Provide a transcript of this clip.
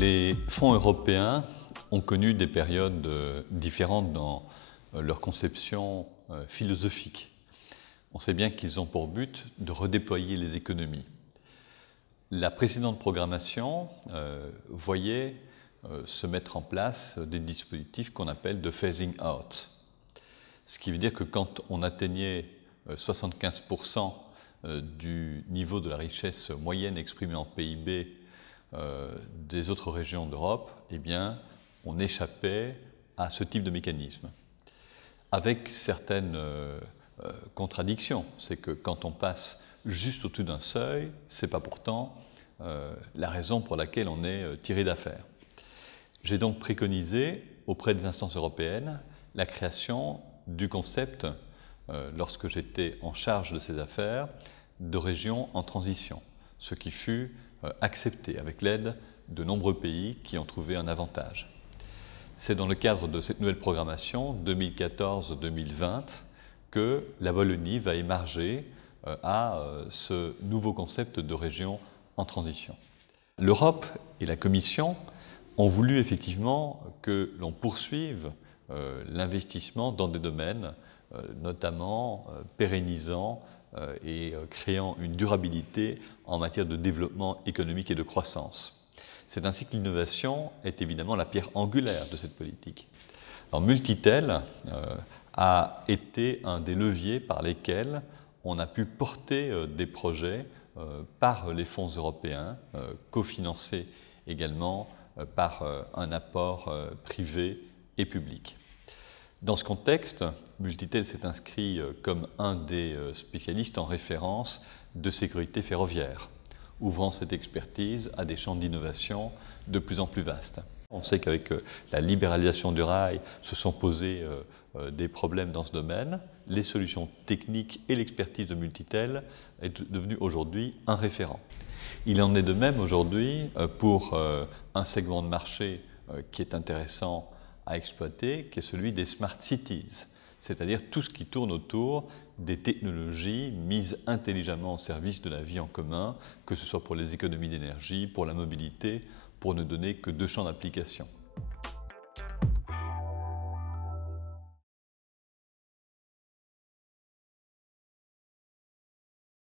Les fonds européens ont connu des périodes différentes dans leur conception philosophique. On sait bien qu'ils ont pour but de redéployer les économies. La précédente programmation voyait se mettre en place des dispositifs qu'on appelle de phasing out. Ce qui veut dire que quand on atteignait 75% du niveau de la richesse moyenne exprimée en PIB des autres régions d'Europe, eh bien, on échappait à ce type de mécanisme. Avec certaines contradictions, c'est que quand on passe juste au-dessus d'un seuil, ce n'est pas pourtant la raison pour laquelle on est tiré d'affaire. J'ai donc préconisé auprès des instances européennes la création du concept, lorsque j'étais en charge de ces affaires, de régions en transition, ce qui fut accepté avec l'aide de nombreux pays qui ont trouvé un avantage. C'est dans le cadre de cette nouvelle programmation 2014-2020 que la Wallonie va émarger à ce nouveau concept de région en transition. L'Europe et la Commission ont voulu effectivement que l'on poursuive l'investissement dans des domaines, notamment pérennisant et créant une durabilité en matière de développement économique et de croissance. C'est ainsi que l'innovation est évidemment la pierre angulaire de cette politique. Alors, Multitel a été un des leviers par lesquels on a pu porter des projets par les fonds européens, cofinancés également par un apport privé et public. Dans ce contexte, Multitel s'est inscrit comme un des spécialistes en référence de sécurité ferroviaire, ouvrant cette expertise à des champs d'innovation de plus en plus vastes. On sait qu'avec la libéralisation du rail se sont posés des problèmes dans ce domaine. Les solutions techniques et l'expertise de Multitel est devenue aujourd'hui un référent. Il en est de même aujourd'hui pour un segment de marché qui est intéressant à exploiter, qui est celui des smart cities, c'est-à-dire tout ce qui tourne autour des technologies mises intelligemment au service de la vie en commun, que ce soit pour les économies d'énergie, pour la mobilité, pour ne donner que deux champs d'application.